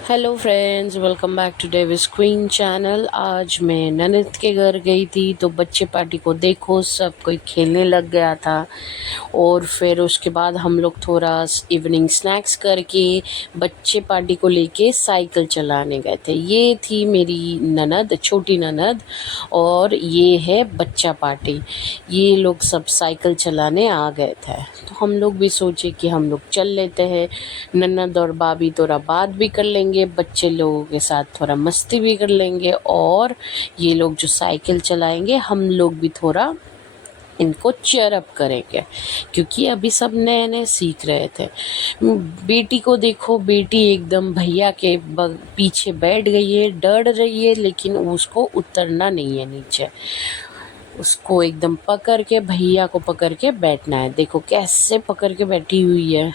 Hello friends, welcome back to Davis queen channel. आज मैं ननद के घर गई थी तो बच्चे पार्टी को देखो सब कोई खेलने लग गया था। और फिर उसके बाद हम लोग थोड़ा इवनिंग स्नैक्स करके बच्चे पार्टी को लेके साइकिल चलाने गए थे। ये थी मेरी ननद, छोटी ननद, और ये है बच्चा पार्टी। ये लोग सब साइकिल चलाने आ गए थे तो हम लोग भी सोचे कि हम लोग चल लेते हैं। ननद और भाभी थोड़ा बात भी कर लेंगे, बच्चे लोगों के साथ थोड़ा मस्ती भी कर लेंगे, और ये लोग जो साइकिल चलाएंगे हम लोग भी थोड़ा इनको चेयर अप करेंगे, क्योंकि अभी सब नए नए सीख रहे थे। बेटी को देखो, बेटी एकदम भैया के पीछे बैठ गई है, डर रही है, लेकिन उसको उतरना नहीं है नीचे। उसको एकदम पकड़ के, भैया को पकड़ के बैठना है। देखो कैसे पकड़ के बैठी हुई है।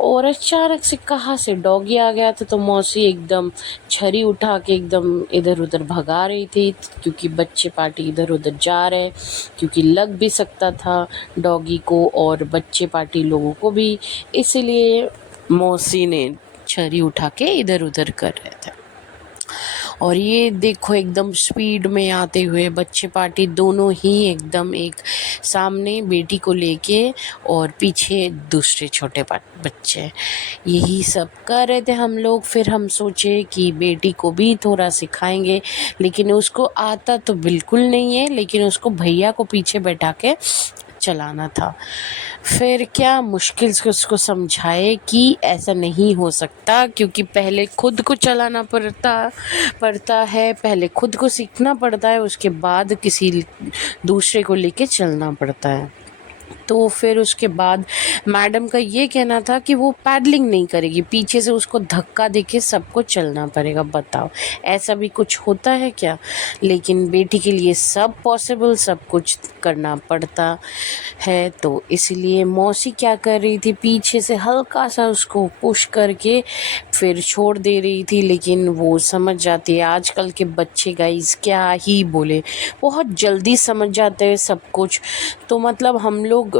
और अचानक से कहाँ से डॉगी आ गया था तो मौसी एकदम छरी उठा के एकदम इधर उधर भगा रही थी, क्योंकि बच्चे पार्टी इधर उधर जा रहे, क्योंकि लग भी सकता था डॉगी को और बच्चे पार्टी लोगों को भी, इसीलिए मौसी ने छरी उठा के इधर उधर कर रहे थे। और ये देखो एकदम स्पीड में आते हुए बच्चे पार्टी दोनों ही एकदम, एक सामने बेटी को लेके और पीछे दूसरे छोटे बच्चे, यही सब कर रहे थे हम लोग। फिर हम सोचे कि बेटी को भी थोड़ा सिखाएंगे, लेकिन उसको आता तो बिल्कुल नहीं है, लेकिन उसको भैया को पीछे बैठा के चलाना था। फिर क्या मुश्किल से उसको समझाए कि ऐसा नहीं हो सकता, क्योंकि पहले खुद को चलाना पड़ता है, पहले खुद को सीखना पड़ता है, उसके बाद किसी दूसरे को लेके चलना पड़ता है। तो फिर उसके बाद मैडम का ये कहना था कि वो पैडलिंग नहीं करेगी, पीछे से उसको धक्का देके सबको चलना पड़ेगा। बताओ ऐसा भी कुछ होता है क्या? लेकिन बेटी के लिए सब पॉसिबल, सब कुछ करना पड़ता है। तो इसलिए मौसी क्या कर रही थी, पीछे से हल्का सा उसको पुश करके फिर छोड़ दे रही थी, लेकिन वो समझ जाती है। आजकल के बच्चे गाइस क्या ही बोले, बहुत जल्दी समझ जाते हैं सब कुछ। तो मतलब हम लोग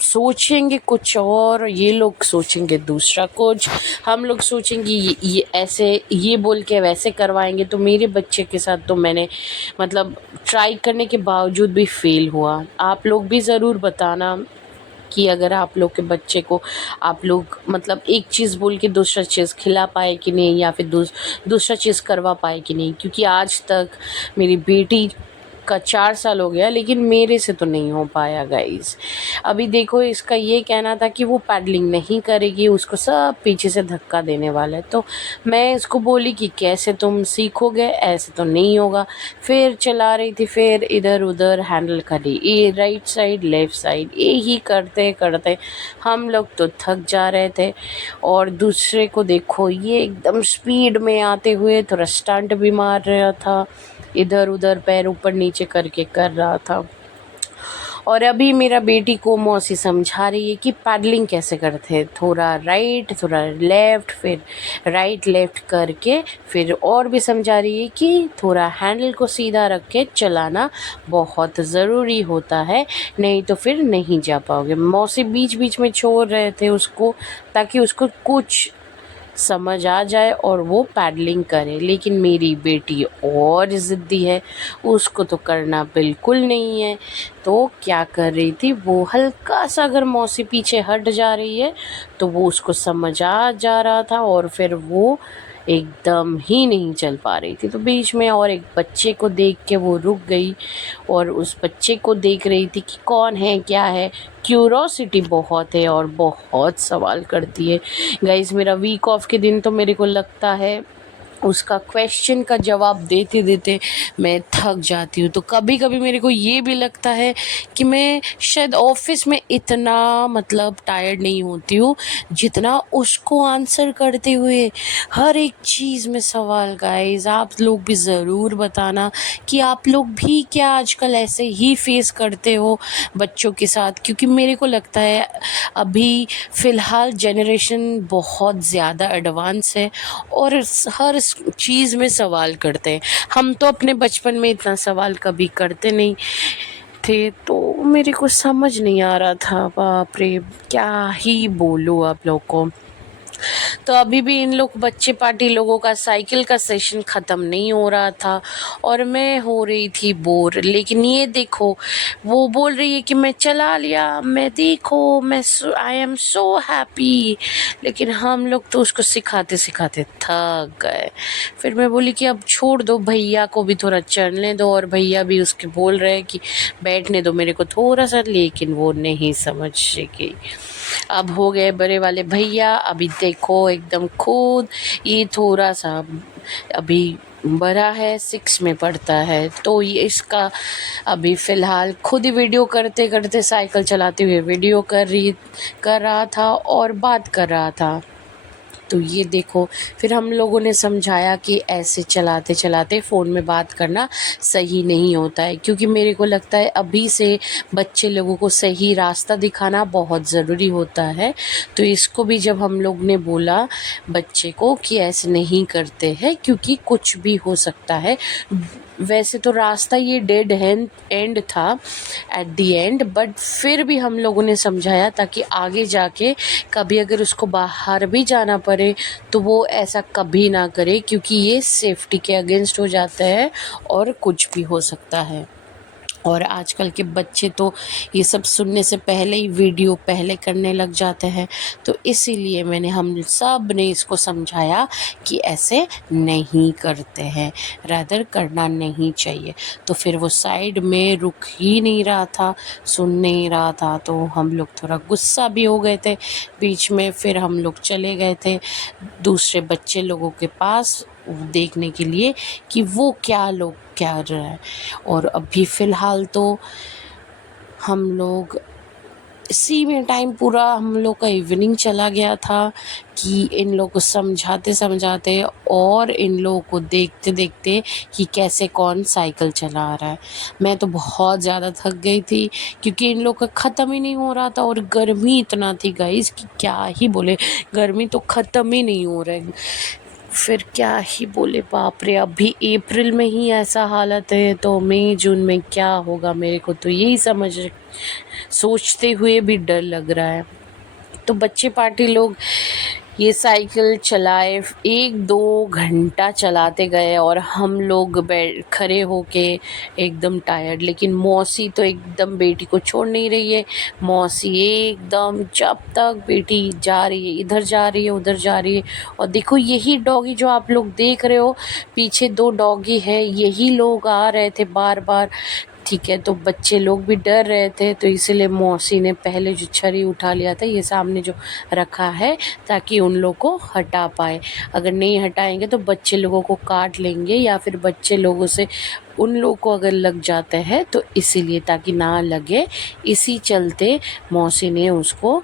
सोचेंगे कुछ और ये लोग सोचेंगे दूसरा कुछ। हम लोग सोचेंगे ये ऐसे, ये बोल के वैसे करवाएंगे। तो मेरे बच्चे के साथ तो मैंने मतलब ट्राई करने के बावजूद भी फेल हुआ। आप लोग भी ज़रूर बताना कि अगर आप लोग के बच्चे को आप लोग मतलब एक चीज़ बोल के दूसरा चीज़ खिला पाए कि नहीं, या फिर दूसरा चीज़ करवा पाए कि नहीं। क्योंकि आज तक मेरी बेटी का 4 साल हो गया, लेकिन मेरे से तो नहीं हो पाया गाइस। अभी देखो इसका ये कहना था कि वो पैडलिंग नहीं करेगी, उसको सब पीछे से धक्का देने वाला है। तो मैं इसको बोली कि कैसे तुम सीखोगे, ऐसे तो नहीं होगा। फिर चला रही थी, फिर इधर उधर हैंडल कर रही, ये राइट साइड लेफ़्ट साइड, यही करते करते हम लोग तो थक जा रहे थे। और दूसरे को देखो, ये एकदम स्पीड में आते हुए थोड़ा स्टंट भी मार रहा था, इधर उधर पैर ऊपर नीचे करके कर रहा था। और अभी मेरा बेटी को मौसी समझा रही है कि पैडलिंग कैसे करते हैं, थोड़ा राइट थोड़ा लेफ़्ट, फिर राइट लेफ़्ट करके फिर और भी समझा रही है कि थोड़ा हैंडल को सीधा रख के चलाना बहुत ज़रूरी होता है, नहीं तो फिर नहीं जा पाओगे। मौसी बीच बीच में छोड़ रहे थे उसको, ताकि उसको कुछ समझ आ जाए और वो पैडलिंग करे। लेकिन मेरी बेटी और ज़िद्दी है, उसको तो करना बिल्कुल नहीं है। तो क्या कर रही थी वो, हल्का सा अगर मौसी पीछे हट जा रही है तो वो उसको समझ आ जा रहा था, और फिर वो एकदम ही नहीं चल पा रही थी। तो बीच में और एक बच्चे को देख के वो रुक गई, और उस बच्चे को देख रही थी कि कौन है क्या है। क्यूरोसिटी बहुत है और बहुत सवाल करती है गाइस। मेरा वीक ऑफ के दिन तो मेरे को लगता है उसका क्वेश्चन का जवाब देते देते मैं थक जाती हूँ। तो कभी कभी मेरे को ये भी लगता है कि मैं शायद ऑफिस में इतना मतलब टायर्ड नहीं होती हूँ जितना उसको आंसर करते हुए हर एक चीज़ में सवाल। गाइस आप लोग भी ज़रूर बताना कि आप लोग भी क्या आजकल ऐसे ही फेस करते हो बच्चों के साथ, क्योंकि मेरे को लगता है अभी फ़िलहाल जनरेशन बहुत ज़्यादा एडवांस है और हर चीज़ में सवाल करते हैं। हम तो अपने बचपन में इतना सवाल कभी करते नहीं थे, तो मेरे को समझ नहीं आ रहा था। बाप रे क्या ही बोलूँ आप लोग को। तो अभी भी इन लोग बच्चे पार्टी लोगों का साइकिल का सेशन ख़त्म नहीं हो रहा था और मैं हो रही थी बोर। लेकिन ये देखो, वो बोल रही है कि मैं चला लिया, मैं देखो मैं आई एम सो हैप्पी। लेकिन हम लोग तो उसको सिखाते सिखाते थक गए। फिर मैं बोली कि अब छोड़ दो, भैया को भी थोड़ा चलने दो। और भैया भी उसके बोल रहे हैं कि बैठने दो मेरे को थोड़ा सा, लेकिन वो नहीं समझेगी। अब हो गए बड़े वाले भैया। अभी देखो एकदम खुद ये थोड़ा सा अभी बड़ा है, 6 में पढ़ता है, तो ये इसका अभी फ़िलहाल खुद ही वीडियो करते करते साइकिल चलाते हुए वीडियो कर रहा था और बात कर रहा था। तो ये देखो, फिर हम लोगों ने समझाया कि ऐसे चलाते चलाते फ़ोन में बात करना सही नहीं होता है, क्योंकि मेरे को लगता है अभी से बच्चे लोगों को सही रास्ता दिखाना बहुत ज़रूरी होता है। तो इसको भी जब हम लोग ने बोला बच्चे को कि ऐसे नहीं करते हैं, क्योंकि कुछ भी हो सकता है। वैसे तो रास्ता ये डेड एंड था एट दी एंड, बट फिर भी हम लोगों ने समझाया ताकि आगे जाके कभी अगर उसको बाहर भी जाना पड़े तो वो ऐसा कभी ना करे, क्योंकि ये सेफ्टी के अगेंस्ट हो जाता है और कुछ भी हो सकता है। और आजकल के बच्चे तो ये सब सुनने से पहले ही वीडियो पहले करने लग जाते हैं। तो इसीलिए हम सब ने इसको समझाया कि ऐसे नहीं करते हैं, रादर करना नहीं चाहिए। तो फिर वो साइड में रुक ही नहीं रहा था, सुन नहीं रहा था। तो हम लोग थोड़ा गुस्सा भी हो गए थे बीच में। फिर हम लोग चले गए थे दूसरे बच्चे लोगों के पास देखने के लिए कि वो क्या कर रहा है। और अभी फ़िलहाल तो हम लोग इसी में टाइम पूरा हम लोग का इवनिंग चला गया था कि इन लोगों को समझाते समझाते और इन लोगों को देखते देखते कि कैसे कौन साइकिल चला रहा है। मैं तो बहुत ज़्यादा थक गई थी, क्योंकि इन लोग का ख़त्म ही नहीं हो रहा था और गर्मी इतना थी गाइस कि क्या ही बोले, गर्मी तो ख़त्म ही नहीं हो रहा है। फिर क्या ही बोले, बाप रे, अभी अप्रैल में ही ऐसा हालत है तो मई जून में क्या होगा, मेरे को तो यही सोचते हुए भी डर लग रहा है। तो बच्चे पार्टी लोग ये साइकिल चलाए, 1-2 घंटा चलाते गए और हम लोग खड़े होके एकदम टायर्ड। लेकिन मौसी तो एकदम बेटी को छोड़ नहीं रही है। मौसी एकदम जब तक बेटी जा रही है, इधर जा रही है उधर जा रही है। और देखो यही डॉगी जो आप लोग देख रहे हो, पीछे 2 डॉगी है, यही लोग आ रहे थे बार बार। ठीक है, तो बच्चे लोग भी डर रहे थे, तो इसीलिए मौसी ने पहले जो छड़ी उठा लिया था, ये सामने जो रखा है, ताकि उन लोग को हटा पाए। अगर नहीं हटाएंगे तो बच्चे लोगों को काट लेंगे, या फिर बच्चे लोगों से उन लोग को अगर लग जाता है तो इसीलिए, ताकि ना लगे, इसी चलते मौसी ने उसको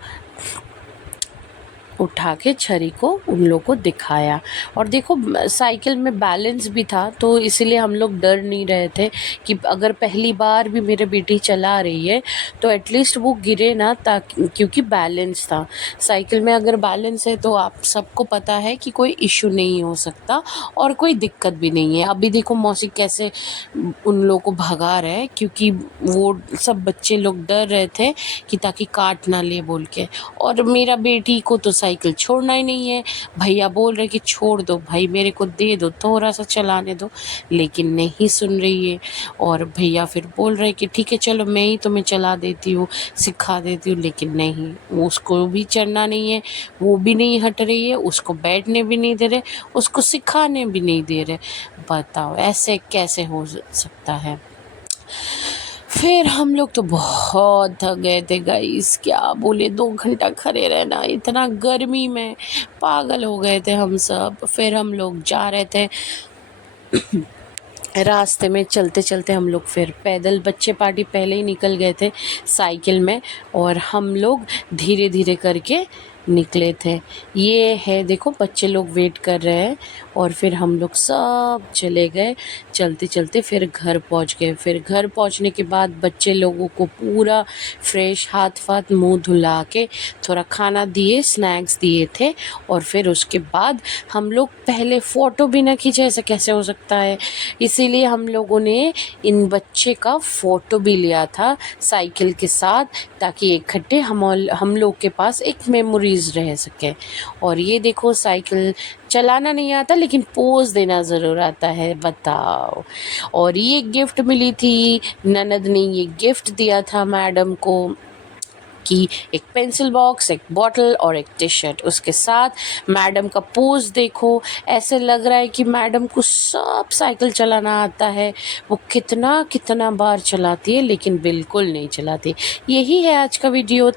उठा के छड़ी को उन लोग को दिखाया। और देखो साइकिल में बैलेंस भी था, तो इसलिए हम लोग डर नहीं रहे थे कि अगर पहली बार भी मेरी बेटी चला रही है तो एटलीस्ट वो गिरे ना, ताकि क्योंकि बैलेंस था। साइकिल में अगर बैलेंस है तो आप सबको पता है कि कोई इशू नहीं हो सकता और कोई दिक्कत भी नहीं है। अभी देखो मौसी कैसे उन लोगों को भगा रहे हैं, क्योंकि वो सब बच्चे लोग डर रहे थे कि ताकि काट ना ले बोल के। और मेरा बेटी को तो साइकिल छोड़ना ही नहीं है। भैया बोल रहे कि छोड़ दो भाई, मेरे को दे दो, थोड़ा सा चलाने दो, लेकिन नहीं सुन रही है। और भैया फिर बोल रहे कि ठीक है चलो मैं ही तुम्हें चला देती हूँ, सिखा देती हूँ, लेकिन नहीं, उसको भी चढ़ना नहीं है, वो भी नहीं हट रही है, उसको बैठने भी नहीं दे रहे, उसको सिखाने भी नहीं दे रहे। बताओ ऐसे कैसे हो सकता है। फिर हम लोग तो बहुत थक गए थे गाइस, क्या बोले, 2 घंटा खड़े रहना, इतना गर्मी में पागल हो गए थे हम सब। फिर हम लोग जा रहे थे रास्ते में चलते चलते हम लोग फिर पैदल, बच्चे पार्टी पहले ही निकल गए थे साइकिल में, और हम लोग धीरे धीरे करके निकले थे। ये है देखो बच्चे लोग वेट कर रहे हैं। और फिर हम लोग सब चले गए चलते चलते, फिर घर पहुंच गए। फिर घर पहुंचने के बाद बच्चे लोगों को पूरा फ्रेश हाथ मुंह धुला के थोड़ा खाना दिए, स्नैक्स दिए थे। और फिर उसके बाद हम लोग पहले फ़ोटो भी ना खींचे, ऐसा कैसे हो सकता है, इसीलिए हम लोगों ने इन बच्चे का फ़ोटो भी लिया था साइकिल के साथ, ताकि इकट्ठे हम लोग के पास एक मेमोरीज मेमोरीज़ रह सकें। और ये देखो साइकिल चलाना नहीं आता लेकिन पोज़ देना ज़रूर आता है, बताओ। और ये गिफ्ट मिली थी, ननद ने ये गिफ्ट दिया था मैडम को कि एक पेंसिल बॉक्स, एक बॉटल और एक टी-शर्ट। उसके साथ मैडम का पोज़ देखो, ऐसे लग रहा है कि मैडम को सब साइकिल चलाना आता है। वो कितना-कितना बार चलाती है लेकिन बिल्कुल नहीं चलाती। यही है आज का वीडियो।